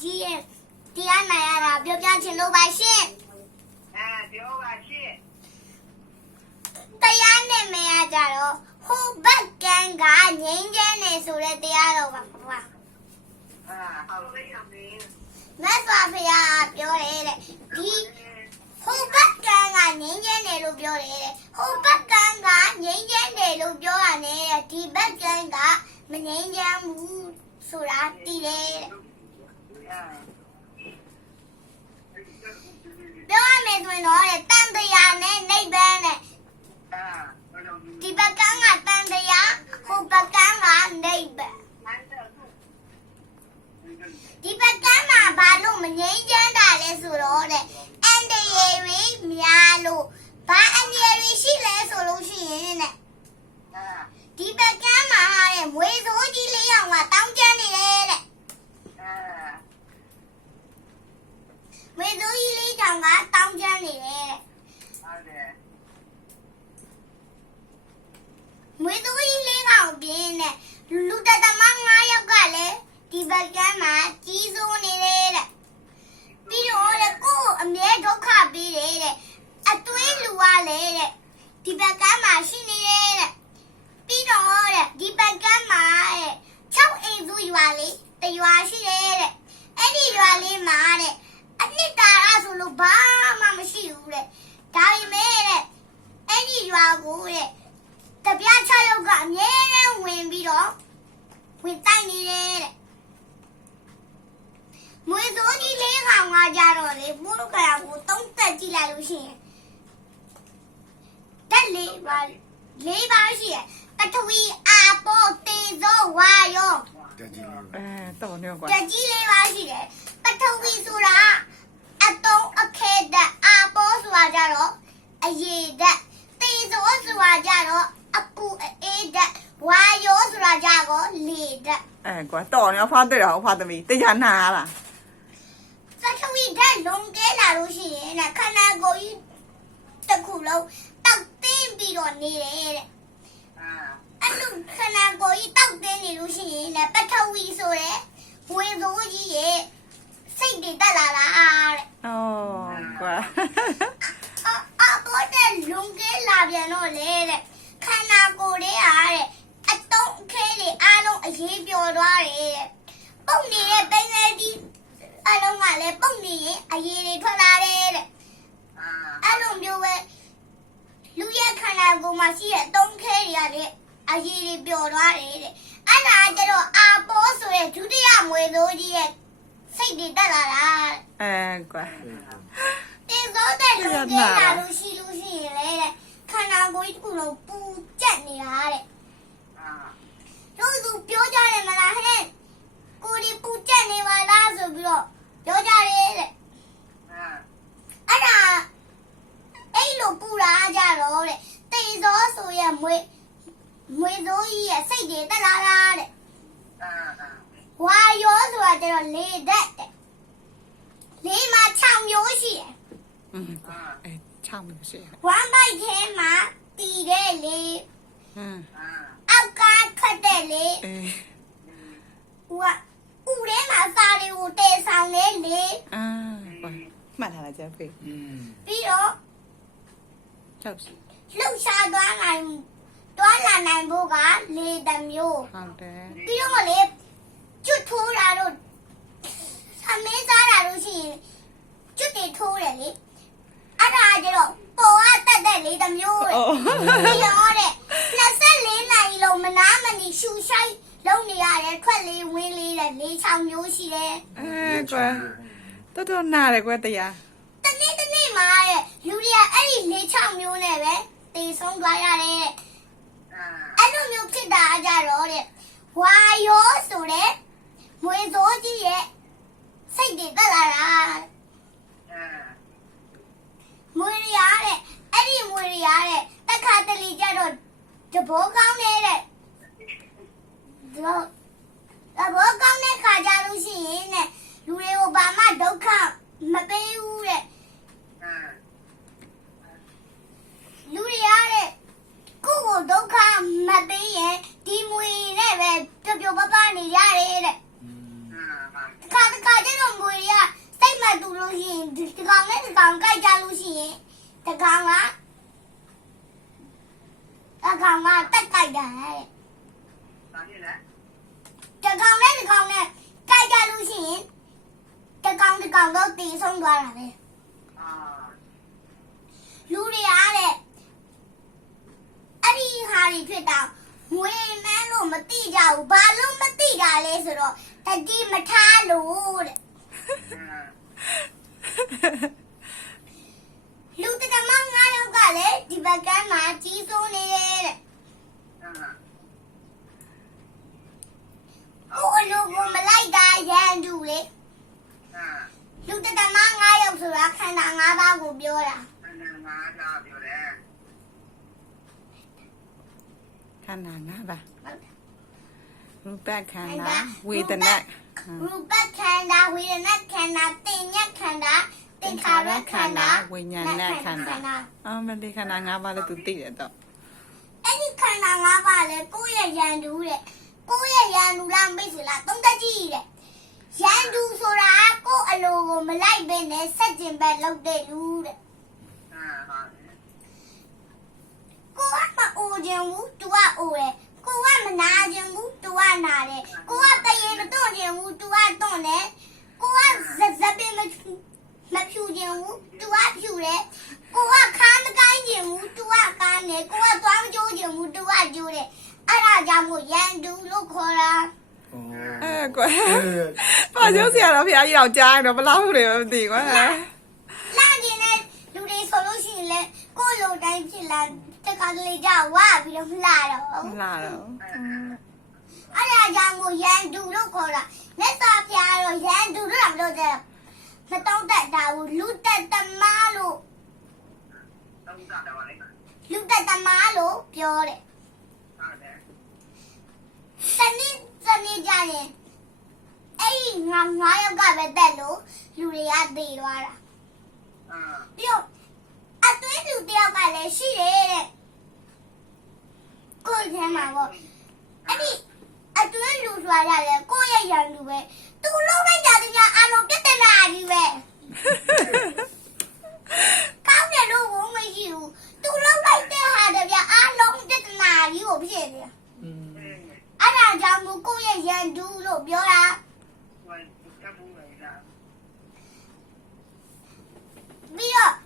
ကြီးရဲ့တရားနာရတာပြောပြချင်လို့ပါရှင်အဲပြောပါရှင့်တရားနဲ့မရကြတော့ဟိုဘက်ကန်ကငိမ့်ကျန်းနေဆိုတဲ့တရားတော်ပါဘုရားအာဟုတ်ပြီအမေမြတ်စွာဘုရားပြောတယ်တဲ့ဒီဟိုဘက်ကန်းကငိမ့်ကျန်းတယ်လို့ပြောတယ်တဲ့ဟိုဘက်ကန်းကငိမ့်ကျန်းတယ်လို့ပြောရတဲ့ဒီဘက်ကန်းကမငိမ့်ကျန်းဘူးဆိုတာသိတယ်တဲ့အာ ပြောရမယ်ဆိုရင်တော့တဲ့တန်တရားနဲ့နိဗ္ဗာန်နဲ့အာဒီဘက်ကန်းကတန်တရားဟိုဘက်ကန်းကနိဗ္ဗာန်ဒီဘက်ကန်းမှာဘာလို့မငိမ့်ကျန်းတာလဲဆိုတော့တဲ့အန်တရေတွေများလို့ဘာအန်တရေတွေရှိလဲဆိုလို့ရှိရင်တဲ့အာဒီဘက်ကမ်းမှာဟာတဲ့မွေစိုးကြီးလေးအောင်ကတောင်းကျမ်းနေတယ်တဲ့ အာ မွေစိုးကြီးလေးတောင်ကတောင်းကျမ်းနေတယ်တဲ့ဟုတ်တယ်မွေစိုးကြီးလေးကောင်ပြင်းတဲ့လူတသမ9ယောက်ကလည်းဒီဘက်ကမ်းမှာကြီးစိုးနေတယ်တဲ့ပြီးတော့တဲ့ကိုယ်အမြဲဒုက္ခပေးတယ်တဲ့အသွေးလူကလည်းတဲ့ဒီဘက်ကမ်းမှာရှိနေတယ်တဲ့ပြီးတော့တဲ့ဒီဘက်ကမ်းမှာတဲ့6အိမ်စုရွာလေးတရွာရှိတယ်တဲ့အဲ့ဒီရွာလေးမှာတဲ့အနှစ်သာရဆိုလို့ဘာမှမရှိဘူးတဲ့ဒါပေမဲ့တဲ့အဲ့ဒီရွာကိုတဲ့တပြား6ယောက်ကအမြဲတမ်းဝင်ပြီးတော့ဝင်တိုက်နေတယ်တဲ့မွေစိုးကြီးလေးကောင် ကကြတော့လေဘုရုကရာကိုတုံးတက်ကြည့်လိုက်လို့ရှိရင်တက်လေးပါလေးပါရှိရပထဝီအာပေါတေဇောဝါယောတက်ကြီးလေးပဲအဲတော်နေကွာတကြီးလေးပါရှိတယ်ပထဝီဆိုတာအတုံးအခဲတက်အာပေါဆိုတာကြတော့အရေတက်တေဇောဆိုတာကြတော့အပူအေးတက်ဝါယောဆိုတာကြတော့လေတက်အဲကွာတော်နေဖားတွေ့တာဖားသမီးတရားနာလားပထဝီဓာတ် လုံးကဲလာလို့ရှိရင်တဲ့ခန္ဓာကိုယ်ကြီးတစ်ခုလုံးတောက်တင်းပြီးတော့နေတယ်တဲ့အာအဲ့လိုခန္ဓာကိုယ်ကြီးတောက်တင်းနေလို့ရှိရင်တဲ့ပထဝီဆိုတဲ့ဝေစိုးကြီးရဲ့စိတ်တွေတက်လာတာတဲ့အော်ကွာ အအပေါ်တဲ့လုံကဲလာပြန်တော့လေတဲ့ခန္ဓာကိုယ်ရဲ့အားတဲ့အတုံးအခဲတွေအားလုံးအရေးပျော်သွားတယ်တဲ့ပုံနေတဲ့ပင်လေးဒီအ လုံးကလည်းပုံနေရင်အရေးတွေထွက်လာတယ်တဲ့အာအဲ့လိုမျိုးပဲလူရဲ့ခန္ဓာကိုယ်မှာရှိတဲ့အတုံးခဲတွေရတဲ့အရေးတွေပျော်သွားတယ်တဲ့အဲ့ဒါကျတော့အာပေါ်ဆိုတဲ့ဒုတိယမွေစိုးကြီးရဲ့စိတ်တွေတက်လာတာတဲ့အဲကွာတင်စောတဲ့လူကဲလာလို့ရှိလို့ရှိရင်လေတဲ့ခန္ဓာကိုယ်ကြီးတစ်ခုလုံးပူကျက်နေတာတဲ့အာတို့သူပြောကြတယ်မလားဟဲ့ကိုယ်ဒီပူကျက်နေပါလားဆိုပြီးတော့ ပြောကြတယ်တဲ့အာအဲ့ဒါအဲ့လိုပူတာကြတော့တဲ့တင်စောဆိုရဲ့မွေမွေစိုးကြီးရဲ့စိတ်တွေတက်လာတာတဲ့အာအာဝါရောဆိုတာကျတော့လေတက်တဲ့လေမှာ6မျိုးရှိတယ်อืมကွာအဲချောင်းလို့ရှိရဝမ်းပိုက်ထဲမှာတီတဲ့လေဟမ်အာအောက်ကထွက်တဲ့လေအေးဦး ကဦးထဲမှာစာတွေကိုတည်ဆောင်နေလေအာကွာမှတ်ထားလားကျဖေးอืมပြီးတော့ချောက်လှုပ်ရှားသွားနိုင်တွားလာနိုင်ဖို့ကလေတစ်မျိုးဟုတ်တယ်ပြီးတော့လေကျွတ်ထိုးတာတို့သမင်းစားတာတို့ရှိရင်ကျွတ်တွေထိုးတယ်လေအဲ့ဒါကျတော့ပေါ်ကတက်တဲ့လေတစ်မျိုးလေအော် ပြီးတော့တဲ့24နိုင်လုံးမနာမနီရှူဆိုင် လုံးနေရတယ်ထွက်လေးဝင်းလေးတဲ့လေးချောင်မျိုးရှိတယ်အဲကွာတော်တော်နာတယ်ကွာတရားတနေ့တနေ့မှာတဲ့လူတွေကအဲ့ဒီလေးချောင်မျိုးနဲ့ပဲတည်ဆုံးသွားရတယ်တဲ့အာအဲ့လိုမျိုးဖြစ်တာကြတော့တဲ့ဝါယောဆိုတဲ့မွေစိုးကြီးရဲ့စိတ်တွေတက်လာတာအာမွေရရတဲ့အဲ့ဒီမွေရရတဲ့တက်ခါတလီကြတော့တဘောကောင်းနေတဲ့ တော့တဘောကောင်းတဲ့ခါကြလို့ရှိရင်တဲ့လူတွေကိုဘာမှဒုက္ခမပေးဘူးတဲ့အာလူတွေရတဲ့ကိုယ့်ကိုဒုက္ခမပေးရင်ဒီမွေနဲ့ပဲပျော်ပျော်ပါးပါးနေရတယ်တဲ့อืมအာတစ်ခါတစ်ခခါကျတော့မွေတွေကစိတ်မတူလို့ရှိရင်ဒီကောင်နဲ့ဒီကောင်ကြိုက်ကြလို့ရှိရင်ဒီကောင်ကဒီကောင်ကတက်ကြိုက်တာ ဟဲ့ဒါကြီးလေဒီကောင်နဲ့ဒီကောင်နဲ့ကြိုက်ကြလို့ရှိရင်ဒီကောင်ဒီကောင်တော့တည်ဆုံးသွားတာပဲအာလူတွေအားတဲ့အဲ့ဒီဟာတွေဖြစ်တာငွေမန်းလို့မတိကြဘူးဘာလို့မတိတာလဲဆိုတော့တတိမထားလို့တဲ့ လူတကမငါးယောက်ကလည်းဒီဘက်ကမ်းမှာကြီးစိုးနေတယ်တဲ့ အာ ကိုအလိုကိုမလိုက်တာရန်တူလေ အာ လူတကမငါးယောက်ဆိုတာခန္ဓာ၅ပါးကိုပြောတာ အဲ့ဒါငါလာပြောတယ် ခ န္ဓာငါးပါးရူပခန္ခန္ဓာဓာဝေဒနာရူပခန္ဓာဝေဒနာခန္ဓာတင်ညက်ခန္ဓာသင်္ခါရခန္ဓာဝိညာဏခန္ဓာအော်မလေးခန္ဓာငါးပါးလည်းသူသိတယ်တော့အဲ့ဒီခန္ဓာ၅ပါးလေကိုယ့်ရဲ့ရန်တူတဲ့ကိုယ့်ရဲ့ရန်တူလားမိတ်ဆွေလားသုံးသက်ကြည့်တဲ့ရန်တူဆိုတာကကိုယ့်အလိုကိုမလိုက်ဘဲနဲ့စက်ကျင်ဘက်လုပ်တဲ့လူတဲ့ အာဟာ ကိုကမအို ခြင်းဘူးသူကအိုတယ်ကိုကမနာခြင်းဘူးသူကနာတယ်ကိုကတရေမတွန့်ခြင်းဘူးသူကတွန့်တယ်ကိုကဇက်ဇက်ပင်မဖြူမဖြူခြင်းဘူးသူကဖြူတယ်ကိုကခါမကိုင်းခြင်းဘူးသူကကိုင်းတယ်ကိုကသွားမကြိုးခြင်းဘူးသူကကြိုးတယ်အဲ့ဒါကြောင့်မို့ရန်တူလို့ခေါ်တာအဲကွယ်ပါကျုပ်ဆရာတော်ဖျားကြီးတော့ကြားရတော့ဘလောက်လဲမသိကွယ်လာကျင်တဲ့လူတွေ ဆိုလို့ရှိရင်လေကိုယ့်လိုတိုင်းဖြစ်လာတခါတလေကြောက်ဝါပြီးတော့မလာတော့ဘူးမလာတော့အဲ့ဒါကြောင့်မို့ရန်တူလို့ခေါ်တာမြတ်စွာဘုရားတော့ရန်တူလို့တော့မလို့တဲ့မတော့တတ်တာဘူးလူတက်သမားလို့တော့ကတာပါလေလူတက်သမားလို့ပြောတယ်ဟုတ်တယ်စနစ်စနစ်ကြရင်အဲ့ဒီငါငါးယောက်ကပဲတက်လို့လူတွေကသေသွားတာအာပြီးတော့ အတွင်းလူတယောက်ကလည်းရှိတယ်တဲ့ကိုယ်ထဲမှာပေါ့အဲ့ဒီအတွင်းလူဆိုတာလည်းကိုယ့်ရဲ့ရန်သူပဲသူလုံးလိုက်ကြတဲ့များအလုံးပြတ်တဲ့နာကြီးပဲကောင်းတယ်လို့ဘုံမရှိဘူးသူလောက်လိုက်တဲ့ဟာတပြအားလုံးပြဿနာကြီးကိုဖြစ်နေတယ်အဲ့ဒါကြောင့်မို့ကိုယ့်ရဲ့ရန်သူလို့ပြောတာဝိုင်းကပ်ဘူးလေလားပြီးတော့6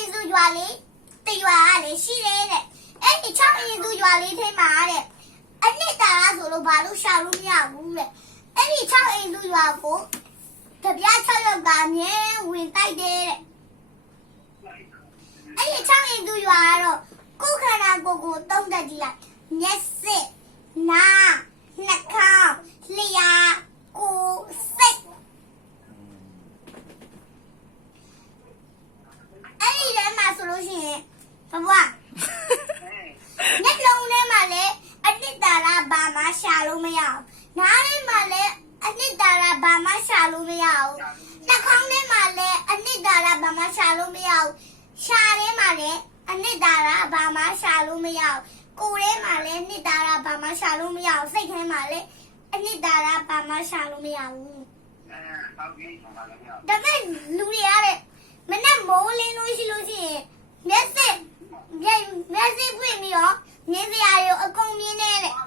အင်စုရွာလေးတရွာကလည်းရှိတယ်တဲ့အဲ့ဒီ6အင်စုရွာလေးထဲမှာတဲ့အနှစ်တာလားဆိုလို့ဘာလို့ရှာလို့မရဘူးတဲ့အဲ့ဒီ6အင်စုရွာကိုတပြား6ယောက်ကအမြဲဝင်တိုက်တယ်တဲ့အဲ့ဒီချောင်းရင်သူရွာကတော့ကိုယ်ခန္ဓာကိုယ်ကိုတုံးတက်ကြည့်လိုက်မျက်စိနားနှာခေါင်းလျှာကိုယ်စိတ်အဲ့ဒီထဲမှာဆိုလို့ရှိရင်ဘဘ ဟဲ့ မျက်လုံးထဲမှာလည်းအနှစ်သာရဘာမှရှာလို့မရအောင်နားထဲမှာလည်းအနှစ်သာရ ဘာမှရှာလို့မရအောင်နှာခေါင်းထဲမှာလည်းအနှစ်သာရဘာမှရှာလို့မရအောင်ရှာထဲမှာလည်းအနှစ်သာရဘာမှရှာလို့မရအောင်ကိုယ်ထဲမှာလည်းအနှစ်သာရဘာမှရှာလို့မရအောင်စိတ်ထဲမှာလည်းအနှစ်သာရဘာမှရှာလို့မရဘူးအာဟောက်ကြီးဆောင်ပါလေမြောက်ဒါပေမဲ့လူတွေရတဲ့မနဲ့မိုးလင်းလို့ရှိလို့ရှိရင်မျက်စိမျက်မျက်စိပွင့်ပြီးတော့မြင်စရာတွေအကုန်မြင်နေတဲ့အား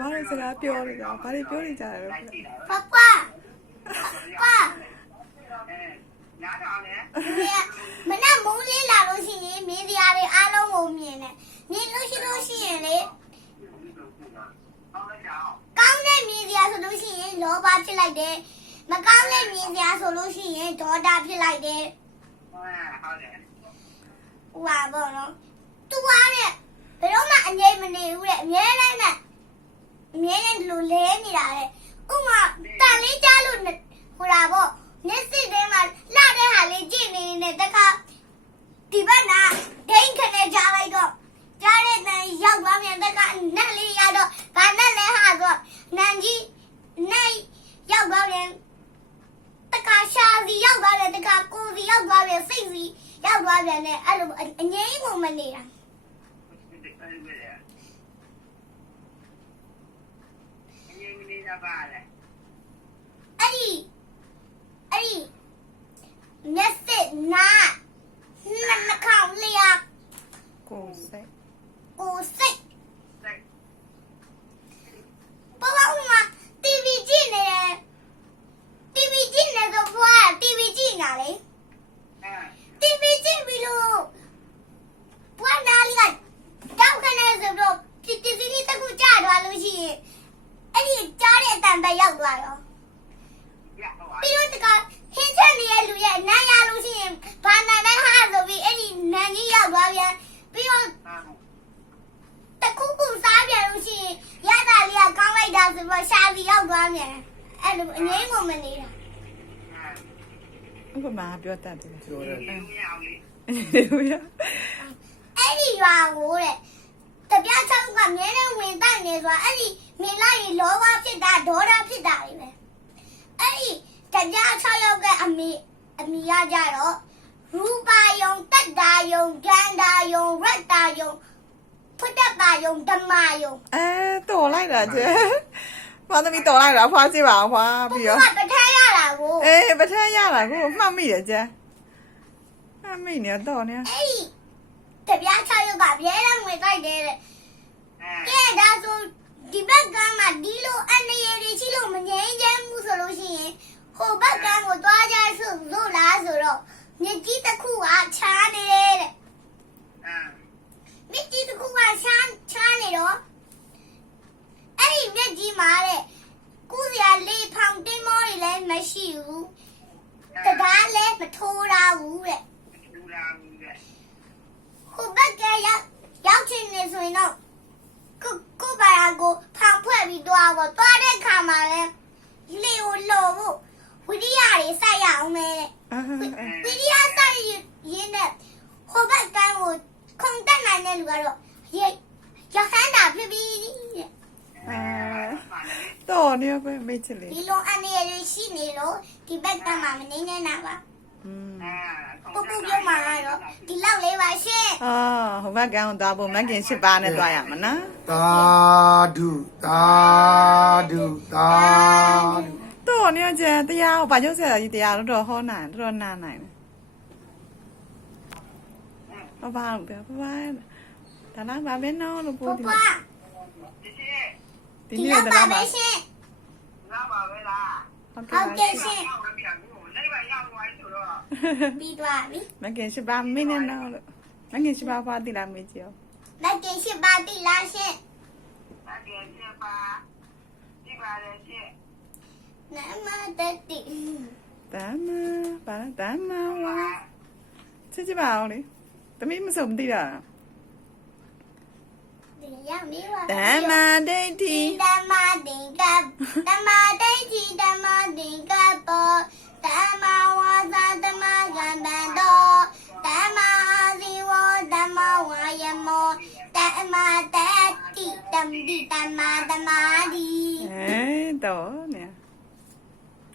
လုံးနေနေနေရှာလို့ရောဘာလဲစကားပြောနေကြဘာတွေပြောနေကြလဲလိုက်ကြည့်တာပပပအဲညားတာလေဒီကမနဲ့မိုးလင်းလာလို့ရှိရင်မြင်စရာတွေအားလုံးကိုမြင်တယ်မြင်လို့ရှိလို့ရှိရင်လေဟောက်လိုက်ကြအောင်ကောင်းတဲ့မြင်စရာဆိုလို့ရှိရင်လောဘဖြစ်လိုက်တယ်မကောင်းတဲ့မြင်စရာဆိုလို့ရှိရင်ဒေါသဖြစ်လိုက်တယ်ဟုတ်တယ်ဟိုပါပေါ့နော်သူကတဲ့ဘယ်တော့မှအငြိမ်မနေဘူးတဲ့အမြဲတမ်းနဲ့ အမြဲတမ်းဒီလိုလဲနေတာတဲ့ဥမာတန်လေးကြားလို့နဲ့ဟိုလာပေါ့မျက်စိထဲမှာလှတဲ့ဟာလေးကြည့်နေနေတခါဒီဘက်နာဒိန်ခနဲ့ကြားလိုက်တော့ကြားတဲ့တန်ရောက်သွားပြန်တခါနက်လေးရတော့ဗာနက်လဲဟာဆိုနန်ကြီးနိုင်ရောက်သွားပြန်တခါရှာစီရောက်သွားတယ်တခါကိုစီရောက်သွားပြန်စိတ်စီရောက်သွားပြန်တယ်အဲ့လိုအငြိမ်းကိုမနေတာ ဒီအဲ့ဒီလေ ယောက်ကလည်း အဲ့ဒီအဲ့ဒီမျက်စိနားနှနှခေါင်းလျှာ ကိုယ်စိတ် ကိုယ်စိတ် စိတ် ဘဝမှာ TV ကြည့်နေတယ် TV ကြည့်နေတော့ဘွား TV ကြည့်နေလေ အဲ TV ကြည့်ပြီးလို့ဘွားနားလီကတောက်ခနဲ့ဆိုတော့ပြစ်စီလေးတစ်ခုကြာသွားလို့ရှိရင်အဲ့ဒီကြားတဲ့အတန်ပဲရောက်သွားရော ရဟော ပြီးတော့တကဟင်းချက်နေတဲ့လူရဲ့နားရလို့ရှိရင်ဘာနာနဲ့ဟာဆိုပြီးအဲ့ဒီနန်ကြီးရောက်သွားပြန်ပြီးတော့ တခုခုစားပြန်လို့ရှိရင်ရတာလေးကကောင်းလိုက်တာ ဆိုတော့ရှာစီရောက်သွားမြန်အဲ့လိုအငိမ့်ကိုမနေတာဥပမာပြောတတ်တယ်ပြောတယ်ဒီမရအောင်လေဟုတ်ရအဲ့ဒီရွာကိုတဲ့တပြားချောင်းကမြဲတမ်းဝင်တိုက်နေဆိုတာအဲ့ဒီမေလာရီလောဘဖြစ်တာဒေါသဖြစ်တာတွေပဲအဲ့ဒီတပြားချောင်းရောက်ကအမေအမိရကြတော့ရူပါယုံတက်တာယုံဂန္ဓာယုံရတ္တာယုံဖုဒ္ဓပါယုံဓမ္မယုံအဲတော်လိုက်တာကျဲ ဖွာသမီးတော်လိုက်တာဖွာကြည့်ပါအောင်ဖွာဘုပြီးရားတော့ပထမ်းရတာကိုအေးပထက်ရတာကိုမှတ်မိတယ်ကျဲမှတ်မိနေတော့နေအဲ့ဒီတပြားချောင်းရောက်ကပြဲတမ်းဝင်တိုက်တယ်တဲ့အဲကဲဒါဆိုဒီဘက်ကမ်းမှာဒီလိုအနေရည်ရှိလို့မငြိမ်းချမ်းမှုဆိုလို့ရှိရင်ဟိုဘက်ကမ်းကိုသွားကြဆိုလို့လားဆိုတော့မြစ်ကြီးတစ်ခုကချားနေတယ်တဲ့အဲမြစ်ကြီးတစ်ခုကချားချားနေတော့ အဲ့ဒီမြစ်ကြီးမှာတဲ့ကုစရာလေးဖောင်တင်းမောတွေလည်းမရှိဘူးတကားလည်းမထိုးရဘူးတဲ့ လူလာဘူးလေ ဟိုဘက်ကရောက်ရောက်ချင်နေဆိုရင်တော့ကိုကိုပါရကိုဖောင်ဖွဲ့ပြီးသွားပေါ့သွားတဲ့ခါမှာလဲလေကိုလော်ဖို့ဝိရိယတွေစိုက်ရအောင်မယ်တဲ့ အာ ဝိရိယစိုက်ရင်းနဲ့ဟိုဘက်ကန်းကိုခုံတက်နိုင်တဲ့လူကတော့ရေရဟန္တာဖြစ်ပြီးတဲ့ တော်နေ ပဲမေ့ချလေဒီလိုအနေရည်ရှိနေလို့ဒီဘက်ကန်းမှာမနေနေတာပါอืมအဲပုပ်ပုပ်ပြောမှာကတော့ဒီလောက်လေးပါရှင့်အာဟိုဘက်ကန်းသွားဖို့မကင်၈ပါးနဲ့သွားရမှာနော်သာဓုသာဓုသာဓုတော်နေကျဲတရားဟိုဘာကျုပ်ဆရာကြီးတရားတော့တော်ဟောနိုင်တော်နာနိုင်ဘာဘာဘာဘာဒါလားဘာပဲနော်လို့ပပို့ပဒီဒီစီဒီဒီနေ့လောက်တပါလားပဲမှာရှင့်လာပါပဲလား ဟုတ်ဟုတ်ကဲ့ကဲ့ရှင်ရောက်ရပြန်ဘူးလေးပါရောက်သွားဆိုတော့ပြီးသွားပြီမကင်၈ပါးမင်းနဲ့နော်လို့မကင်၈ပါးပါတိလားမေးကြည့်လက်ကျင်ရှိပါတိလားရှင့်အကယ်ပြပါဒီပါလေရှင်းနမတတိတမ်းမပါတမ်းမဝါချစ်ကြပါအောင်လေတမီးမစုံမသိတာဒီ ရောက်နေပါတမ်းမဒိဋ္ဌိဒီဓမ္မတင်ကပ်ဓမ္မဒိဋ္ဌိဓမ္မတင်ကပ်ပေါ်ဓမ္မဝါစာဓမ္မကံတန်တော်ဓမ္မအာဇီဝဓမ္မဝါယမောဓမ္မတတိတမ္တိဓမ္မဓမ္မာဒီအဲတော့နေ